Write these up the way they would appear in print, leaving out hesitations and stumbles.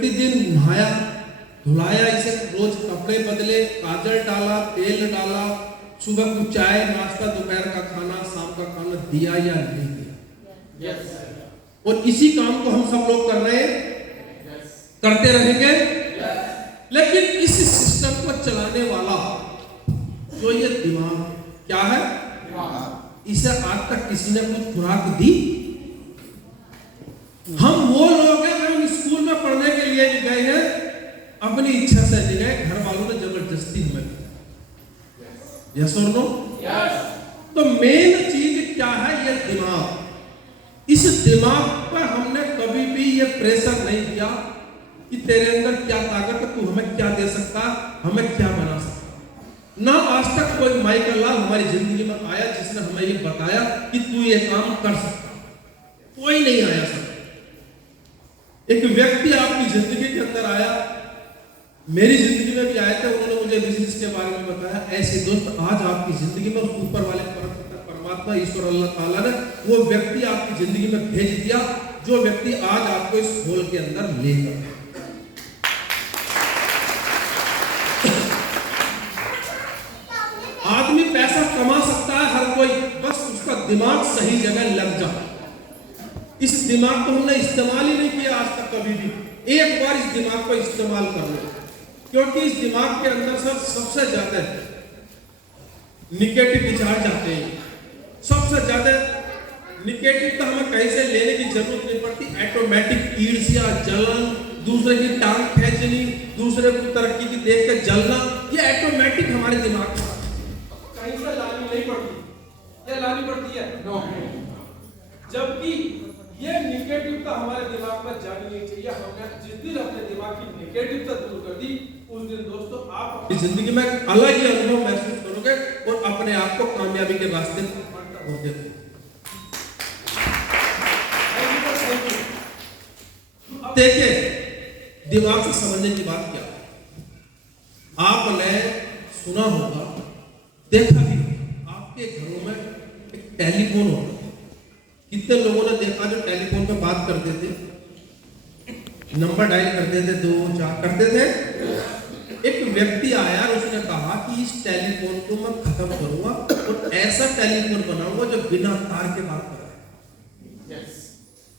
प्रतिदिन नहाया धुलाया, इसे रोज कपड़े बदले, काजल डाला, तेल डाला, सुबह को चाय नाश्ता, दोपहर का खाना, शाम का खाना दिया या नहीं दिया? और इसी काम को हम सब लोग कर रहे हैं, करते रहेंगे। लेकिन इस सिस्टम को चलाने वाला जो ये दिमाग क्या है, इसे आज तक किसी ने कुछ खुराक दी? हम वो लोग हैं जो स्कूल में पढ़ने के लिए गए हैं, अपनी इच्छा से नहीं गए, घर वालों ने जबरदस्ती हमें दिया। यस और नो? तो मेन चीज क्या है? ये दिमाग। इस दिमाग पर हमने कभी भी ये प्रेशर नहीं दिया कि तेरे अंदर क्या ताकत है, तू हमें क्या दे सकता, हमें क्या बना सकता। ना आज तक कोई माइकल लाल हमारी जिंदगी में आया जिसने हमें ये बताया कि तू ये काम कर सकता, कोई नहीं आया सर। एक व्यक्ति आपकी जिंदगी के अंदर आया, मेरी जिंदगी में भी आए थे, उन्होंने मुझे बिजनेस के बारे में बताया। ऐसे दोस्त आज आपकी जिंदगी में ऊपर वाले परमात्मा ईश्वर अल्लाह ताला ने वो व्यक्ति आपकी जिंदगी में भेज दिया, जो व्यक्ति आज आपको इस होल के अंदर लेकर। आदमी पैसा कमा सकता है हर कोई, बस उसका दिमाग सही जगह लग जाए। इस दिमाग को हमने इस्तेमाल ही नहीं किया आज तक कभी भी। एक बार इस दिमाग को इस्तेमाल कर लो, क्योंकि इस दिमाग के अंदर सबसे ज्यादा निगेटिव विचार जाते हैं। सबसे ज्यादा निगेटिव तो हमें कहीं से लेने की जरूरत नहीं पड़ती। ऑटोमेटिक ईर्ष्या, जलन, दूसरे की टांग खींचनी, दूसरे को तरक्की की देख के जलना, ये ऑटोमेटिक हमारे दिमाग में कहीं से लानी नहीं पड़ती। या लानी पड़ती है? नो। जबकि ये निगेटिवता हमारे दिमाग में जानी नहीं चाहिए। हमने जिस दिन अपने दिमाग की निगेटिवता दूर कर दी, उस दिन दोस्तों आप अपनी जिंदगी में अलग ही अनुभव महसूस करोगे और अपने आप को कामयाबी के रास्ते पर होगे। देखिए, दिमाग से समझने की बात क्या है। आपने सुना होगा, देखा भी, आपके घरों में एक टेलीफोन होता है। कितने लोगों ने देखा जो टेलीफोन पे बात करते थे, नंबर डायल करते थे, 2 4 करते थे। एक व्यक्ति आया और उसने कहा कि इस टेलीफोन को मैं खत्म करूंगा और ऐसा टेलीफोन बनाऊंगा जो बिना तार के बात कर रहा है।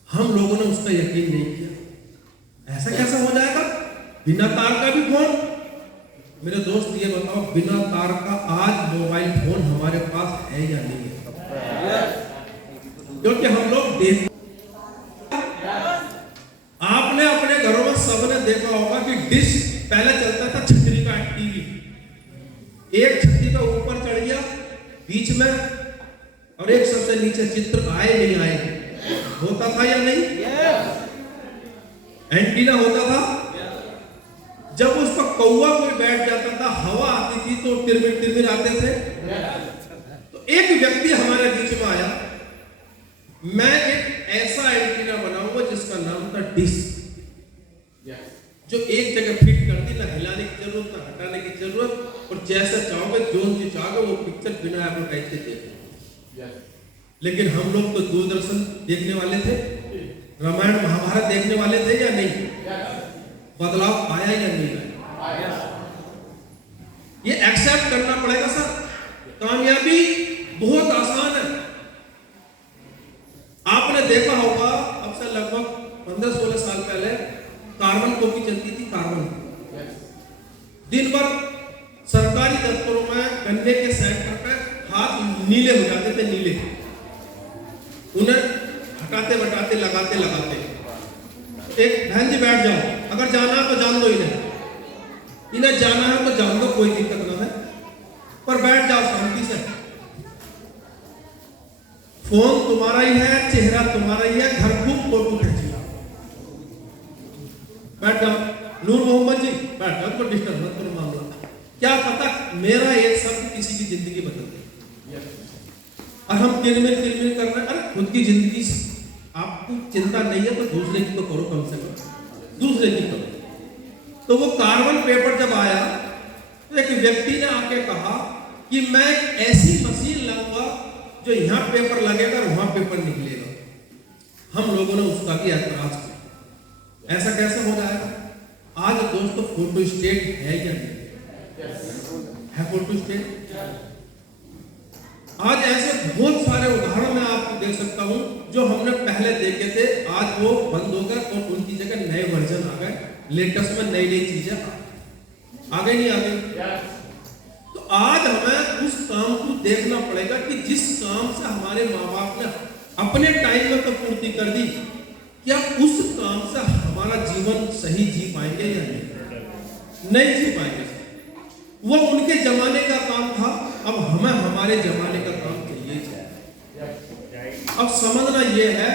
हम लोगों ने उसका यकीन नहीं किया। ऐसा कैसा हो जाएगा, बिना तार का भी फोन? मेरे दोस्त ये बताओ, बिना तार का आज मोबाइल फोन हमारे पास है या नहीं है? क्योंकि हम लोग देख, आपने अपने घरों में सबने देखा होगा कि डिश पहले चलता था छतरी का टीवी। एक छतरी का ऊपर चढ़ गया बीच में और एक सबसे नीचे चित्र आए नहीं आए, होता था या नहीं? एंटीना होता था। जब उस पर कौवा कोई बैठ जाता था, हवा आती थी तो तिरमिर आते थे। तो एक व्यक्ति हमारे बीच में आया, मैं एक ऐसा एंटीना बनाऊंगा जिसका नाम था डिश, जो एक जगह फिट कर दी, ना हिलाने की जरूरत ना हटाने की जरूरत, और जैसा चाहोगे जो चीज चाहोगे वो पिक्चर बिना एडवर्टाइज के देखो। लेकिन हम लोग तो दूरदर्शन देखने वाले थे, रामायण महाभारत देखने वाले थे या नहीं? बदलाव आया या नहीं आया? ये एक्सेप्ट करना पड़ेगा सर। कामयाबी बहुत आसान है। आपने देखा होगा, अब से लगभग 15-16 साल पहले कार्बन कॉपी चलती थी। कार्बन दिन भर सरकारी दफ्तरों में गन्ने के सेंटर पे हाथ नीले हो जाते थे, नीले। उन्हें हटाते बटाते लगाते लगाते एक बहन जी बैठ जाओ, अगर जाना है तो जान दो, इन्हें जाना है तो जान दो, कोई दिक्कत ना है, पर बैठ जाओ शांति से। फोन तुम्हारा ही है, चेहरा तुम्हारा ही है, घर खूब फोटो खींचिए। बैठ जाओ नूर मोहम्मद जी, बैठ जाओ, तो डिस्टर्ब मत करो मामला। क्या पता मेरा एक शब्द किसी की जिंदगी बदल दे। और हम किलमिल कर रहे हैं। अरे खुद की जिंदगी से आपको चिंता नहीं है तो दूसरे की तो करो, कम से कम दूसरे की करो। तो वो कार्बन पेपर जब आया तो एक व्यक्ति ने आके कहा कि मैं ऐसी मशीन लाऊंगा जो यहाँ पेपर लगेगा और वहां पेपर निकलेगा। हम लोगों ने उसका भी ऐतराज किया, ऐसा कैसे हो जाएगा? आज दोस्तों फोटो स्टेट है या नहीं है? फोटो स्टेट आज ऐसे बहुत सारे उदाहरण मैं आपको दे सकता हूं जो हमने पहले देखे थे, आज वो बंद हो गए और उनकी जगह नए वर्जन आ गए, लेटेस्ट में नई नई चीजें आ गई, नहीं आ गई। तो आज हमें उस काम को देखना पड़ेगा कि जिस काम से हमारे माँ बाप ने अपने टाइम में तो पूर्ति कर दी, क्या उस काम से हमारा जीवन सही जी पाएंगे या नहीं जी पाएंगे। वो उनके जमाने का काम था, अब हमें हमारे जमाने का काम चाहिए। अब समझना यह है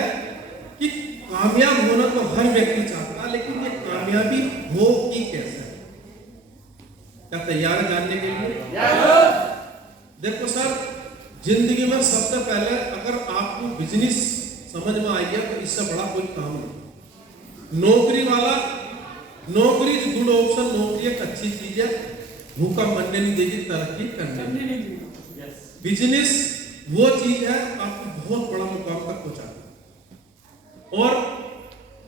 कि कामयाब होना तो हर व्यक्ति चाहता है, लेकिन ये कामयाबी हो कि कैसे? क्या तैयार है जानने के लिए? देखो सर, जिंदगी में सबसे पहले अगर आपको बिजनेस समझ में आई है तो इससे बड़ा कोई काम नहीं। नौकरी वाला, नौकरी इज गुड ऑप्शन, नौकरी एक अच्छी चीज है, भूखा मरने नहीं देगी, तरक्की करने नहीं देगी। बिजनेस वो चीज है आपको बहुत बड़ा मुकाम तक पहुंचाती। और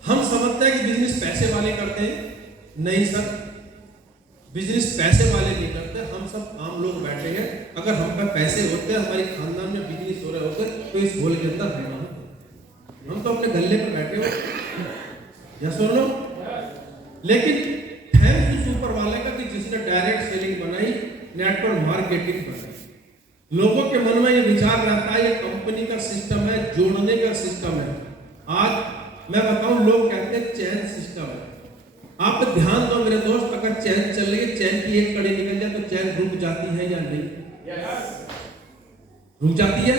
हम समझते हैं कि बिजनेस पैसे वाले करते हैं, नहीं सर, बिजनेस पैसे वाले नहीं करते, हम सब आम लोग बैठे हैं। अगर हम पे पैसे होते, हमारे खानदान में बिजनेस हो रहे होते, तो इस होल के अंदर रहना, हम तो अपने गले पे बैठे हो, या सुन लो। लेकिन थैंक्स टू सुपर वाले का कि जिसने डायरेक्ट सेलिंग बनाई, नेटवर्क मार्केटिंग बनाई, लोगों के मन में ये विचार रहता है ये कंपनी का सिस्टम है, जोड़ने का सिस्टम है। आज मैं बताऊं, लोग कहते हैं चैन सिस्टम है। आप ध्यान दो मेरे दोस्त, अगर चैन चल रही है, चैन की एक कड़ी निकल जाए तो चैन रुक जाती है या नहीं? रुक जाती है।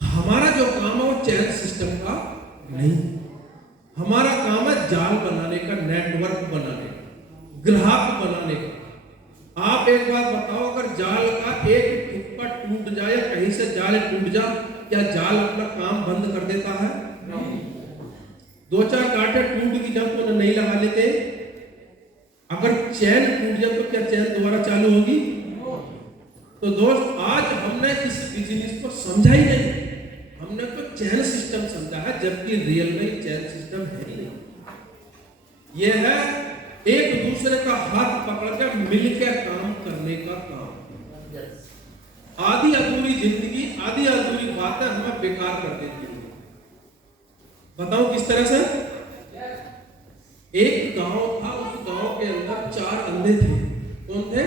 हमारा जो काम है वो चैन सिस्टम का नहीं, हमारा काम है जाल बनाने का, नेटवर्क बनाने का, ग्राहक बनाने का। आप एक बात बताओ, अगर जाल का एक टुकड़ा टूट जाए, कहीं से जाल टूट जाए, क्या जाल अपना काम बंद कर देता है? नहीं। दो चार कांटे टूट की जब तो नहीं लगा लेते। अगर चैन टूट जाए तो क्या चैन दोबारा चालू होगी? तो दोस्त, आज हमने इस बिजनेस को समझा ही नहीं, हमने तो चैन सिस्टम समझा है, जबकि रियल में चैन सिस्टम है ही नहीं। यह है एक दूसरे का हाथ पकड़कर मिलकर काम करने का काम। आधी अधूरी जिंदगी, आधी अधूरी बातें हमें बेकार कर देती है। बताओ किस तरह से? एक गांव था, उस गांव के अंदर 4 अंधे थे। कौन थे?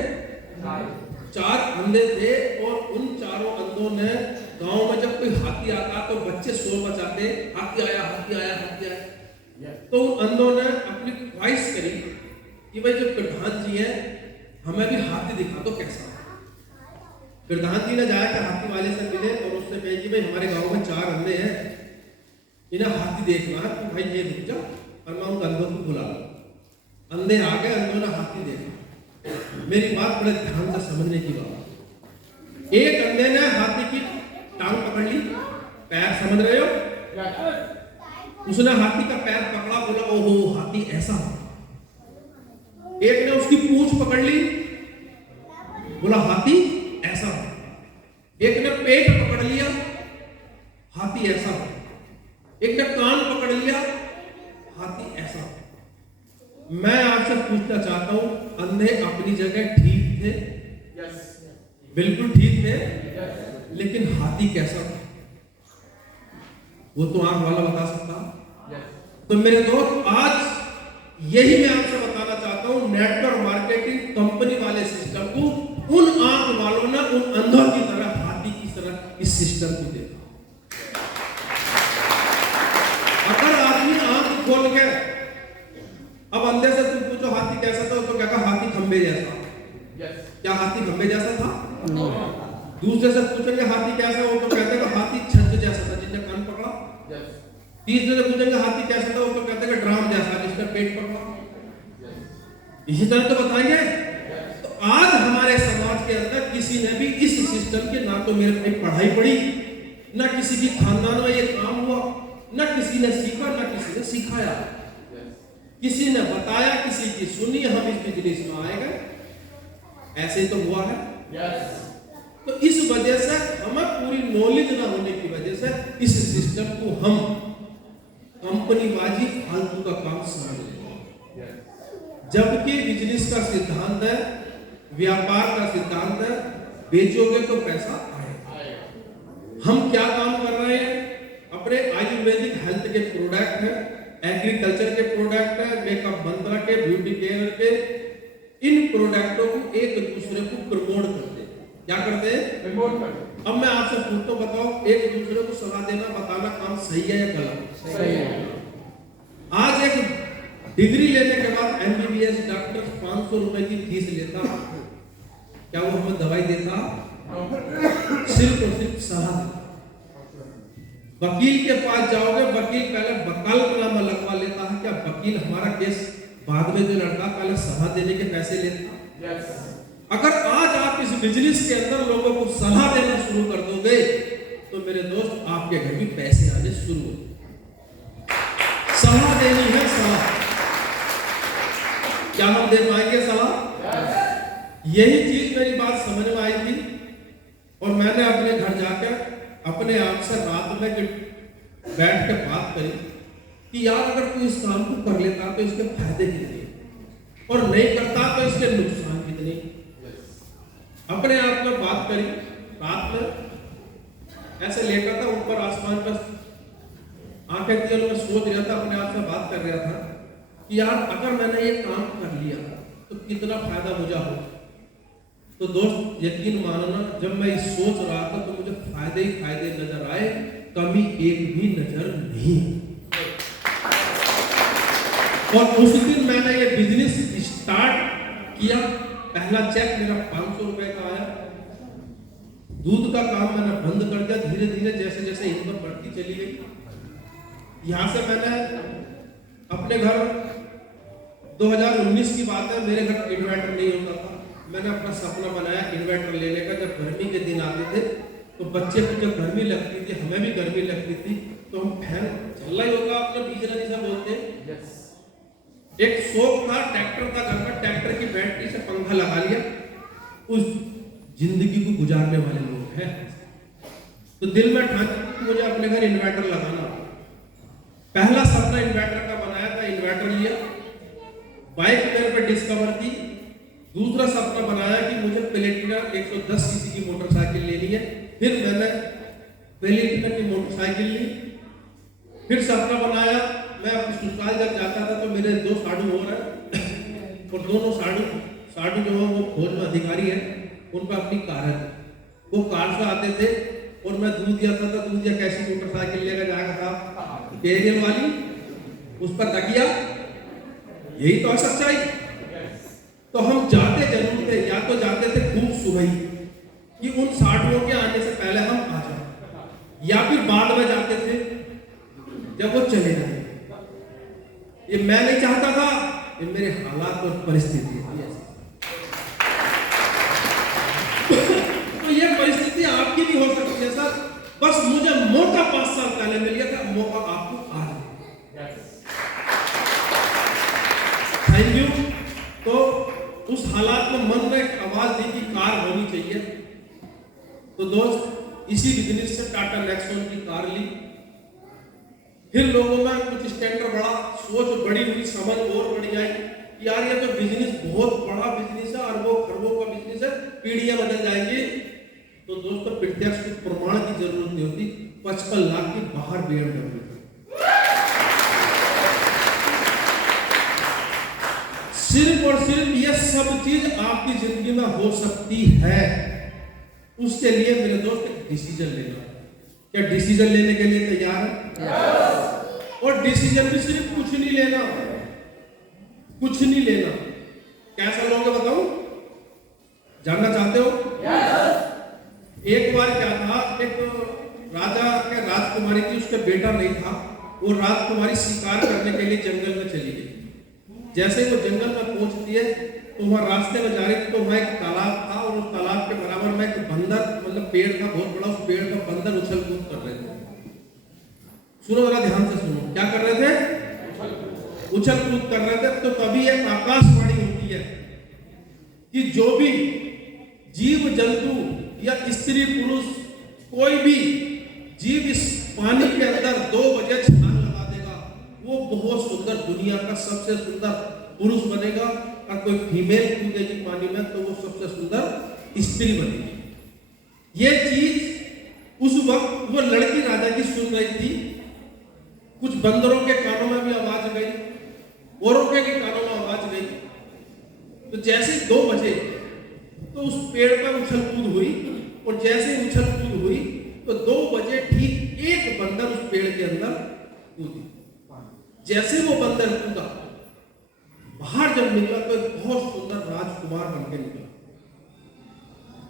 4 अंधे थे। और उन चारों अंधों ने गांव में जब कोई हाथी आता तो बच्चे शोर मचाते, हाथी आया, हाथी आया, हाथी आया। तो उन अंधों ने अपनी ख्वाहिश करी कि भाई जो प्रधान जी है, हमें भी हाथी दिखा दो कैसा। प्रधान जी ने जाया कि हाथी वाले से मिले और उससे कहे कि भाई हमारे गांव में 4 अंधे हैं, इन्हें हाथी देखना है, तो भाई ये रुक जाओ और मैं उन अंधों को बुला लूं। अंधे आ गए, अंधों ने हाथी देखा। मेरी बात बड़े ध्यान से समझने की बात। एक अंधे ने हाथी की टांग पकड़ ली, पैर, समझ रहे हो? उसने हाथी का पैर पकड़ा, बोला ओहो हाथी ऐसा। एक ने उसकी पूंछ पकड़ ली, बोला हाथी ऐसा। एक ने पेट पकड़ लिया, हाथी ऐसा। एक ने कान पकड़ लिया, हाथी ऐसा। मैं आपसे पूछना चाहता हूं, अंधे अपनी जगह ठीक थे? बिल्कुल ठीक थे। लेकिन हाथी कैसा था? वो तो आंख वाला बता सकता। तो मेरे दोस्त, आज यही मैं आपसे बताना चाहता हूं, नेटवर्क मार्केटिंग कंपनी वाले सिस्टम को उन आंख वालों ने उन अंधों की तरह, हाथी की तरह इस सिस्टम को देखा। अगर आदमी आंख खोल के अब अंधे से तुम पूछो हाथी कैसा था, तो क्या कहा? हाथी खंबे जैसा। क्या हाथी खंबे जैसा था? दूसरे से पूछेंगे हाथी कैसा हो, तो कहते हैं हाथी छज्ज जैसा था जिसने कान पकड़ा। तीसरे से पूछेंगे हाथी कैसा था, तो कहते हैं ड्राम जैसा जिसने पेट पकड़ा। इसी तरह तो बताएंगे। तो आज हमारे समाज के अंदर किसी ने भी इस सिस्टम के, ना तो मेरे पे पढ़ाई पढ़ी, ना किसी भी खानदान में ये काम हुआ, ना किसी ने सीखा, ना किसी ने सिखाया। किसी ने बताया, किसी की सुनी, हम इस बिजनेस में आए गए, ऐसे तो हुआ है। तो इस वजह से हमें पूरी नॉलेज ना होने की वजह से इस सिस्टम को हम कंपनी बाजी, फालतू का काम समझ लेते हैं। जबकि बिजनेस का सिद्धांत है, व्यापार का सिद्धांत है, बेचोगे तो पैसा आएगा। हम क्या काम कर रहे हैं? अपने आयुर्वेदिक हेल्थ के प्रोडक्ट है, एग्रीकल्चर के प्रोडक्ट है, मेकअप मंत्रा के, ब्यूटी केयर के, इन प्रोडक्टों को एक दूसरे को प्रमोट करते हैं। क्या करते हैं? प्रमोट करते हैं। अब मैं आपसे पूछता हूं, बताओ एक दूसरे को सलाह देना, बताना काम सही है या गलत? सही है। आज एक डिग्री लेने के बाद एमबीबीएस डॉक्टर 500 रुपए की फीस लेता, क्या वो हमें दवाई देता? सिर्फ और सिर्फ सलाह देता। वकील के पास जाओगे, वकील पहले वकालतनामा लगवा लेता है। क्या वकील हमारा केस बाद में जो लड़का पहले सलाह देने के पैसे लेता? अगर आज आप इस बिजनेस के अंदर लोगों को सलाह देना शुरू कर दोगे तो मेरे दोस्त आपके घर में पैसे आने शुरू हो। सलाह देनी है, सलाह। क्या हम दे पाएंगे सलाह? यही चीज मेरी बात समझ में आई थी और मैंने अपने घर जाकर अपने आप से रात में बैठ के बात करी कि यार अगर तू इस काम को कर लेता तो इसके फायदे कितने और नहीं करता तो इसके नुकसान कितने। अपने आप में बात करी, रात में ऐसे लेकर था ऊपर आसमान पर आंखें किए, मैं सोच रहा था, अपने आप से बात कर रहा था कि यार अगर मैंने ये काम कर लिया तो कितना फायदा मुझे हो। तो दोस्त यकीन मानना, जब मैं इस सोच रहा था तो मुझे फायदे ही फायदे नजर आए, कमी एक भी नजर नहीं। और उस दिन मैंने ये बिजनेस स्टार्ट किया। पहला चेक मेरा 500 रुपए का आया। दूध का काम मैंने बंद कर दिया। धीरे धीरे जैसे जैसे इनकम बढ़ती चली गई। यहां से मैंने अपने घर 2019 की बात है, मेरे घर इन्वर्टर नहीं होता था। मैंने अपना सपना बनाया इन्वर्टर लेने का। जब गर्मी के दिन आते थे तो बच्चे को जब गर्मी लगती थी, हमें भी गर्मी लगती थी, तो हम फैन चल रहा ही होगा, अपने बीच जैसा बोलते हैं। एक शौक था, ट्रैक्टर था घर में, ट्रैक्टर की बैटरी से पंखा लगा लिया। उस जिंदगी को गुजारने वाले लोग हैं। तो दिल में ठान मुझे अपने घर इन्वर्टर लगाना। पहला सपना इन्वर्टर का बनाया था, इन्वर्टर लिया। बाइक मेरे पे डिस्कवर की। दूसरा सपना बनाया कि मुझे प्लेटिना 110 सीसी की मोटरसाइकिल लेनी है। फिर मैंने प्लेटिना की मोटरसाइकिल ली। फिर सपना बनाया, मैं अपने ससुराल जब जाता था तो मेरे 2 साधु हो रहे और दोनों साधु जो है वो फौज में अधिकारी है, उन पर अपनी कार है। वो कार से आते थे और मैं दूध दिया था। दूध दिया कैसी मोटरसाइकिल लेकर जाएगा था, केरियल वाली, उस पर तकिया। यही तो है सच्चाई। तो हम जाते जरूर थे, या तो जाते थे खूब सुबह कि उन साधुओं के आने से पहले हम आ जाए, या फिर बाद में जाते थे जब वो चले जाए। ये मैं नहीं चाहता था, ये मेरे हालात और परिस्थिति है। तो ये परिस्थिति आपकी भी हो सकती है सर। बस मुझे मौका 5 साल पहले मिल गया था, मौका आपको आज थैंक यू। तो उस हालात में मन में एक आवाज दी कि कार होनी चाहिए। तो दोस्त इसी बिजनेस से टाटा नेक्सॉन की कार ली। फिर लोगों में कुछ स्टैंडर्ड बढ़ा, सोच बड़ी हुई, समझ और बढ़ी आई कि यार ये तो बिजनेस बहुत बड़ा बिजनेस है, अरबों खरबों का बिजनेस है, पीढ़ियां बदल जाएंगी। तो दोस्तों प्रत्यक्ष प्रमाण की जरूरत नहीं होती। 55 लाख की बाहर BMW, सिर्फ और सिर्फ ये सब चीज आपकी जिंदगी में हो सकती है। उसके लिए मेरे दोस्त एक डिसीजन लेना। क्या डिसीजन लेने के लिए तैयार है? और डिसीजन भी सिर्फ कुछ नहीं लेना, कुछ नहीं लेना। कैसा लोगे बताऊं? जानना चाहते हो? एक बार क्या था, एक राजा के राजकुमारी थी, उसका बेटा नहीं था। वो राजकुमारी शिकार करने के लिए जंगल में चली गई। जैसे वो जंगल में पहुंचती है तो वह रास्ते में जा रही थी, तो वहां एक तालाब था और उस तालाब के बराबर में एक बंदर, मतलब पेड़ था बहुत बड़ा, उस पेड़ पर बंदर उछल कूद कर रहे थे। सुनो जरा ध्यान से सुनो, क्या कर रहे थे? उछल कूद कर रहे थे। तो तभी एक आकाशवाणी होती है कि जो भी जीव जंतु या स्त्री पुरुष कोई भी जीव इस पानी के अंदर 2 बजे छलांग लगा देगा, वो बहुत सुंदर, दुनिया का सबसे सुंदर पुरुष बनेगा, और कोई फीमेल कूदेगी पानी में तो वो सबसे सुंदर स्त्री बनेगी। ये चीज उस वक्त वो लड़की राजा की सुन रही थी। कुछ बंदरों के कानों में भी आवाज गई, औरों के कानों में आवाज गई। तो जैसे 2 बजे तो उस पेड़ पर उछल कूद हुई, और जैसे उछल कूद हुई तो 2 बजे ठीक एक बंदर उस पेड़ के अंदर कूदी। जैसे वो बंदर कूदा, बाहर जब निकला तो एक बहुत सुंदर राजकुमार बन के निकला।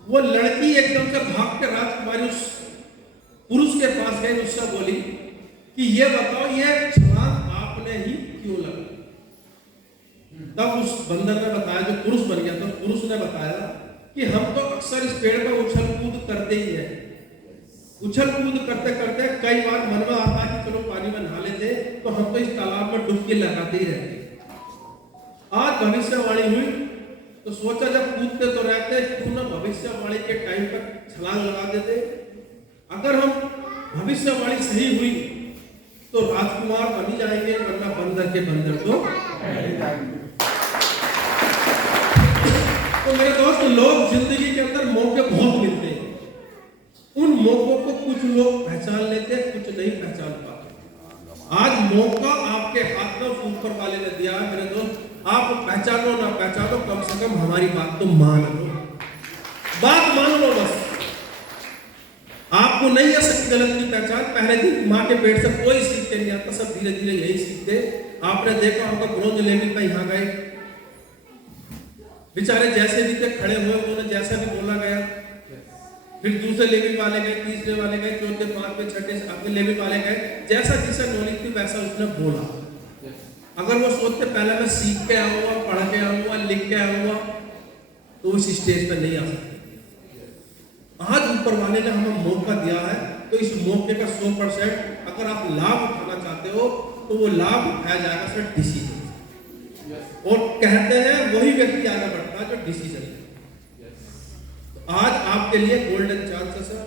वो लड़की एकदम से भाग के राजकुमारी उस पुरुष के पास गई, उससे बोली कि ये बताओ, ये छलांग आपने ही क्यों लगा? तब उस बंदर ने बताया, जो पुरुष बन गया, तो पुरुष ने बताया कि हम तो अक्सर इस पेड़ पर उछल कूद करते ही हैं। उछल कूद करते करते कई बार मन में आता है कि चलो पानी में नहा लेते, तो हम तो इस तालाब में डुबकी लगाते ही रहते। आज भविष्यवाणी हुई तो सोचा जब कूदते तो रहते, क्यों ना भविष्यवाणी के टाइम पर छलांग लगा देते। अगर हम भविष्यवाणी सही हुई तो राजकुमार बनी जाएंगे, वरना बंदर के बंदर तो मेरे दोस्त, लोग जिंदगी के अंदर मौके बहुत मिलते हैं। उन मौकों को कुछ लोग पहचान लेते हैं, कुछ नहीं पहचान पाते। आज मौका आपके हाथ में ऊपर वाले ने दिया है मेरे दोस्त। आप पहचानो ना पहचानो, कम से कम हमारी बात तो मान लो, बात मान लो बस। आपको नहीं आ सकती गलत की पहचान। पहले दिन माँ के पेट से कोई सीखते नहीं आता, सब धीरे धीरे यही सीखते। आपने देखा होगा ब्रोंज लेवल पे यहाँ गए बेचारे, जैसे भी थे खड़े हुए, उन्होंने जैसा भी बोला गया। फिर दूसरे लेवल वाले गए, तीसरे वाले गए, चौथे, पांचवें, छठे, अपने लेवल वाले गए। जैसा जिसे नॉलेज थी वैसा उसने बोला। अगर वो सोचते पहले मैं सीख के आऊंगा, पढ़ के आऊंगा, लिख के आऊंगा, तो उस स्टेज पर नहीं आ सकते। आज ऊपर वाले ने हमें मौका दिया है, तो इस मौके का 100% अगर आप लाभ उठाना चाहते हो तो वो लाभ उठाया जाएगा सिर्फ डिसीजन। और कहते हैं वही व्यक्ति आगे बढ़ता है जो डिसीजन ले। आज आपके लिए गोल्डन चांसेस है।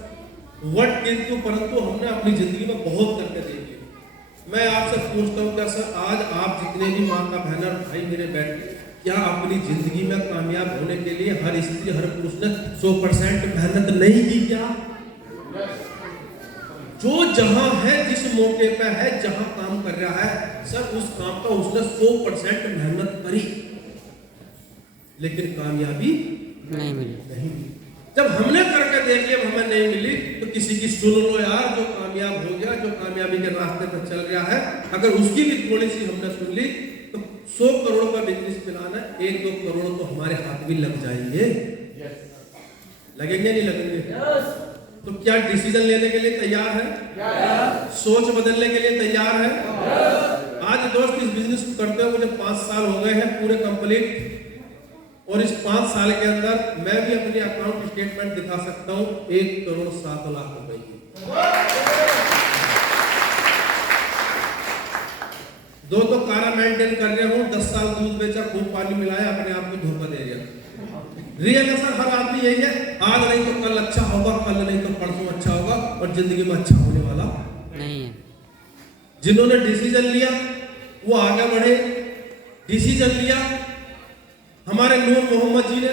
वट किंतु परंतु हमने अपनी जिंदगी में बहुत करके देखे। मैं आपसे पूछता हूँ, क्या सर आज आप जितने भी माता बहन और भाई मेरे बैठे, क्या अपनी जिंदगी में कामयाब होने के लिए हर स्त्री हर पुरुष ने 100% मेहनत नहीं की? क्या जो जहां है, जिस मौके पे है, जहां काम कर रहा है, सर उस काम का उसने 100% मेहनत करी, लेकिन कामयाबी नहीं मिली। जब हमने करके देख लिया हमें नहीं मिली, तो किसी की सुन लो यार, जो कामयाब हो गया, जो कामयाबी के रास्ते पर चल रहा है, अगर उसकी भी थोड़ी सी हमने सुन ली तो 100 करोड़ का बिजनेस प्लान है, 1-2 करोड़ तो हमारे हाथ भी लग जाएंगे। लगेंगे नहीं लगेंगे? तो क्या डिसीजन लेने के लिए तैयार है? सोच बदलने के लिए तैयार है? आज दोस्त इस बिजनेस को करते हुए मुझे 5 साल हो गए हैं पूरे कंप्लीट, और इस 5 साल के अंदर मैं भी अपनी अकाउंट स्टेटमेंट दिखा सकता हूं 1,07,00,000 रुपए की। 2 कारा मेंटेन कर रहा हूं, 10 साल दूध बेचा, खूब पानी मिलाया, अपने आप को धोखा दे दिया। रियल असर हर आदमी यही है, आज नहीं तो कल अच्छा होगा, कल नहीं तो परसों अच्छा होगा, और जिंदगी में अच्छा होने वाला नहीं है। जिन्होंने डिसीजन लिया वो आगे बढ़े। डिसीजन लिया, हमारे नूर मोहम्मद जी ने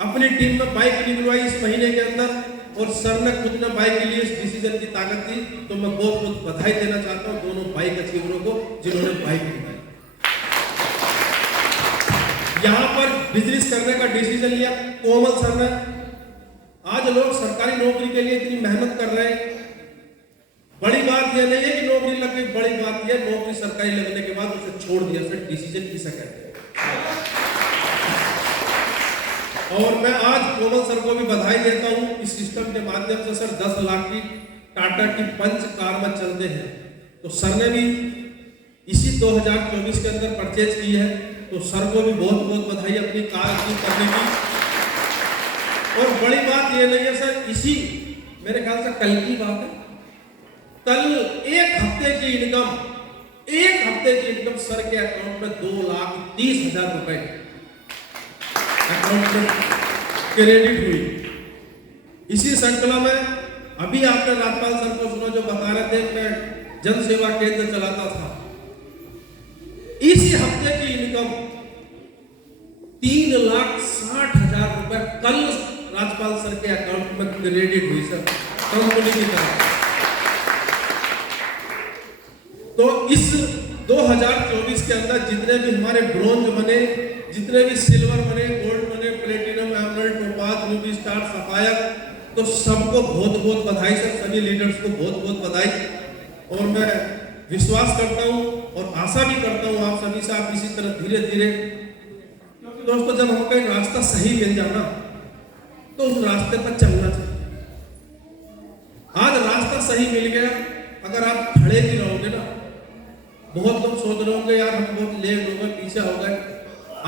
अपनी टीम में बाइक निकलवाई इस महीने के अंदर, और सर ने खुद ने बाइक के लिए इस डिसीजन की ताकत दी। तो मैं बहुत बहुत बधाई देना चाहता हूँ दोनों बाइक अचीवरों को जिन्होंने बाइक निकाली। यहाँ पर बिजनेस करने का डिसीजन लिया कोमल सर ने। आज लोग सरकारी नौकरी के लिए इतनी मेहनत कर रहे हैं। बड़ी बात यह नहीं है कि नौकरी लग गई, बड़ी बात यह नौकरी सरकारी लगने के बाद उसे छोड़ दिया, सर डिसीजन किसे कहते हैं। और मैं आज कोमल सर को भी बधाई देता हूं, इस सिस्टम के माध्यम से सर 10 लाख की टाटा की पंच कार में चलते हैं, तो सर ने भी इसी 2024 के अंदर परचेज की है। तो सर को भी बहुत बहुत बधाई अपनी कार अचीव करने की। और बड़ी बात ये नहीं है सर, इसी मेरे ख्याल से कल की बात है, कल एक हफ्ते की इनकम सर के अकाउंट में 2,30,000 रुपए अकाउंट में क्रेडिट हुई। इसी श्रृंखला में अभी आपने राजपाल सर को सुना जो बता रहे थे, मैं जन सेवा केंद्र चलाता था। इसी हफ्ते की इनकम 3,60,000 रुपए कल राज्यपाल सर के अकाउंट में क्रेडिट हुई सर कंपनी की तरफ। तो इस 2024 के अंदर जितने भी हमारे ब्रोंज बने, जितने भी सिल्वर बने, गोल्ड बने, platinum, emerald, topaz, Ruby, star, sapphire, तो सबको बहुत बहुत बधाई सर, सभी लीडर्स को बहुत बहुत बधाई। और मैं विश्वास करता हूं और आशा भी करता हूं आप सभी से आप इसी तरह धीरे धीरे, क्योंकि दोस्तों जब हमको एक रास्ता सही मिल जाना तो उस रास्ते पर चलना चाहिए। आज रास्ता सही मिल गया, अगर आप खड़े भी रहोगे ना, बहुत लोग सोच रहे होंगे यार हम बहुत लेट हो गए, पीछे हो गए।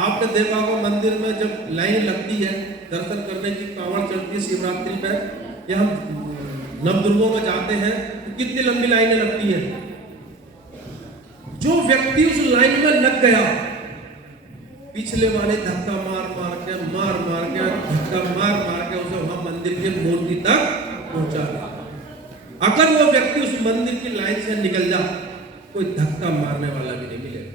आपने देखा होगा मंदिर में जब लाइन लगती है दर्शन करने की, कांवड़ चढ़ती है शिवरात्रि पे, या हम नवदुर्गों में जाते हैं तो कितनी लंबी लाइनें लगती हैं। जो व्यक्ति उस लाइन में लग गया, पिछले वाले धक्का मार मार के धक्का मार मार के उसे वहां मंदिर के मूर्ति तक पहुंचा दिया। अगर वो व्यक्ति उस मंदिर की लाइन से निकल जा, कोई धक्का मारने वाला भी नहीं मिलेगा।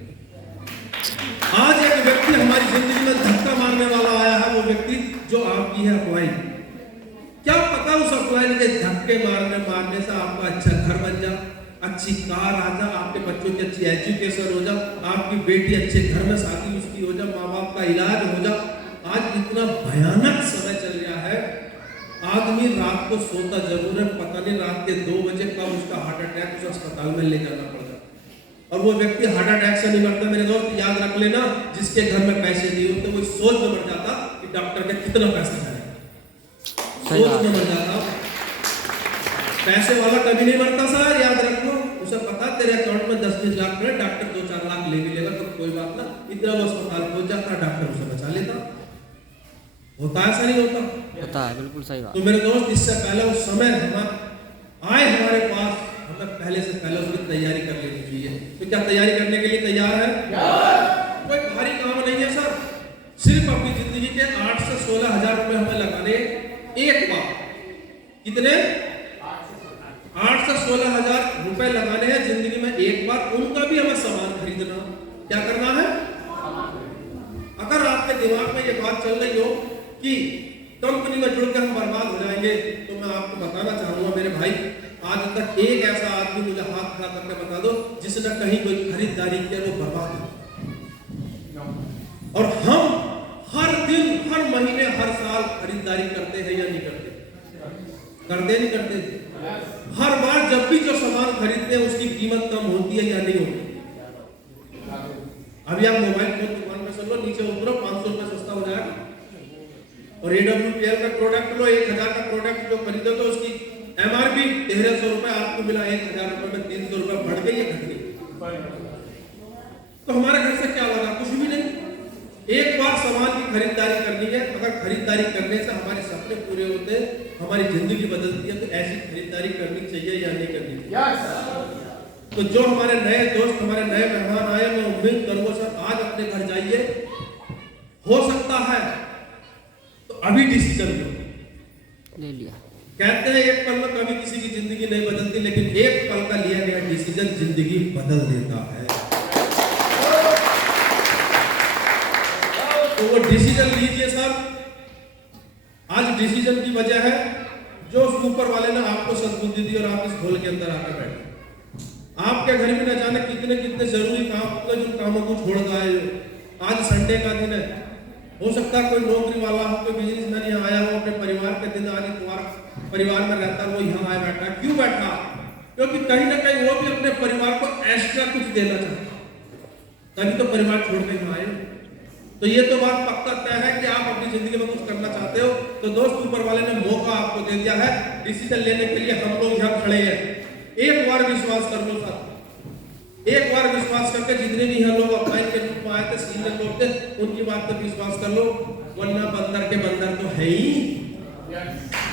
आज एक व्यक्ति हमारी जिंदगी में धक्का मारने वाला आया है, वो व्यक्ति जो आपकी है अपलाइन। क्या पता उस अपलाइन के धक्के मारने से आपका अच्छा घर बन जा, अच्छी कार आ जा, आपके बच्चों की अच्छी एजुकेशन हो जा, आपकी बेटी अच्छे घर में शादी उसकी हो जा, माँ बाप का इलाज हो जा। आज इतना भयानक समय चल रहा है, आदमी रात को सोता जरूर है, पता नहीं रात के 2 बजे कब उसका हार्ट अटैक उस अस्पताल में ले जाना पड़ता। और वो व्यक्ति हार्ट अटैक से नहीं मरता मेरे दोस्त, याद रख लेना, जिसके घर में पैसे नहीं होते वो सोच में मर जाता कि डॉक्टर ने कितना पैसा खाया, सोच में मर जाता। पैसे वाला कभी नहीं मरता सर, याद रखो। उसे पता तेरे अकाउंट में 10-20 लाख पड़े, डॉक्टर 2-4 लाख ले भी लेगा तो कोई बात ना, इतना वो अस्पताल पहुंच जाता, डॉक्टर उसे बचा लेता। होता है ऐसा नहीं होता? होता है, बिल्कुल सही बात। तो मेरे दोस्त इससे पहले उस समय आए हमारे पास, हमें पहले से पहले उसकी तैयारी कर लेनी चाहिए। तो क्या तैयारी करने के लिए तैयार है? कोई भारी काम नहीं है सर, सिर्फ अपनी जिंदगी के 8 से 16 हजार रुपए हमें लगाने एक बार। कितने? 8 से 16 हजार रुपए लगाने हैं जिंदगी में एक बार, उनका भी हमें सामान खरीदना। क्या करना है? अगर आपके दिमाग में ये बात चल रही हो कि कंपनी में जुड़कर हम बर्बाद हो जाएंगे, तो मैं आपको बताना चाहूंगा मेरे भाई, आज तक एक ऐसा आदमी मुझे हाथ खड़ा करके बता दो जिसने कहीं कोई खरीदारी किया वो बर्बाद हो। और हम हर दिन, हर महीने, हर साल खरीदारी करते हैं या नहीं करते? करते नहीं करते? हर बार जब भी जो सामान खरीदते हैं उसकी कीमत कम होती है या नहीं होती? अभी आप मोबाइल फोन दुकान में चलो, नीचे उतरो, 500 रुपए सस्ता हो जाएगा। और AWPL का प्रोडक्ट लो, 1000 का प्रोडक्ट जो खरीदो तो उसकी MRP 1300 रुपए, आपको मिला 1000 रुपए में 300 रुपए बढ़ गई है, घट गई। तो हमारे घर से क्या लगा? कुछ भी नहीं। एक बार सामान की खरीदारी करनी है, अगर खरीदारी करने से हमारे सपने पूरे होते हैं, हमारी जिंदगी बदलती है, तो ऐसी खरीदारी करनी चाहिए या नहीं करनी चाहिए? तो जो हमारे नए दोस्त, हमारे नए मेहमान आए, मैं उम्मीद करूंगा सर आज अपने घर जाइए, हो सकता है तो अभी डिसीजन ले लिया। कहते हैं एक पल में कभी किसी की जिंदगी नहीं बदलती, लेकिन एक पल का लिया गया डिसीजन जिंदगी बदल देता है। तो वो डिसीजन लीजिए सर। आज डिसीजन की वजह है जो ऊपर वाले ने आपको सद्बुद्धि दी और आप इस होल के अंदर आकर बैठे। आपके घर में न जाने कितने कितने जरूरी काम होंगे जिन कामों को छोड़ गए। आज संडे का दिन है, हो सकता है कोई नौकरी वाला हो, कोई बिजनेसमैन यहाँ आया हो, अपने परिवार के दिन आज तुम्हारा परिवार में रहता है, वो यहाँ आया बैठा। क्यों बैठा? क्योंकि कहीं ना कहीं वो भी अपने परिवार को एक्स्ट्रा कुछ देना चाहता, तभी तो परिवार छोड़ के यहाँ आए। तो ये तो बात पक्का तय है कि आप अपनी जिंदगी में कुछ करना चाहते हो। तो दोस्त ऊपर वाले ने मौका आपको दे दिया है डिसीजन लेने के लिए, हम लोग यहाँ खड़े हैं। एक बार विश्वास कर लो सर, एक बार विश्वास करके जितने भी यहाँ लोग अपलाइन के रूप में आए थे, सीनियर लोग थे, उनकी बात पर विश्वास कर लो, वरना बंदर के बंदर तो है ही,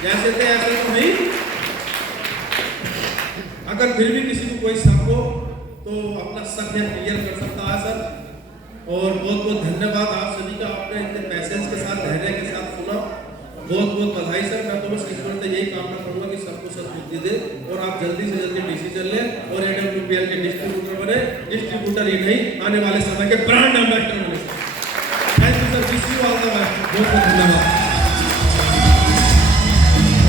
जैसे थे ऐसे तो है ही। अगर फिर भी किसी को कोई शक हो तो अपना शक क्लियर कर सकता है सर। और बहुत बहुत धन्यवाद आप सभी का, आपने इतने पैसेंस के साथ, धैर्य के साथ सुना। बहुत बहुत बधाई सर। मैं तो बस ईश्वर से यही कामना करूंगा कि सबको सद्बुद्धि दे और आप जल्दी से जल्दी डिसीजन लें और AWPL के डिस्ट्रीब्यूटर बने। डिस्ट्रीब्यूटर ही नहीं, आने वाले समय के ब्रांड एम्बेसडर बने। Thank you sir. All the best, बहुत बहुत धन्यवाद।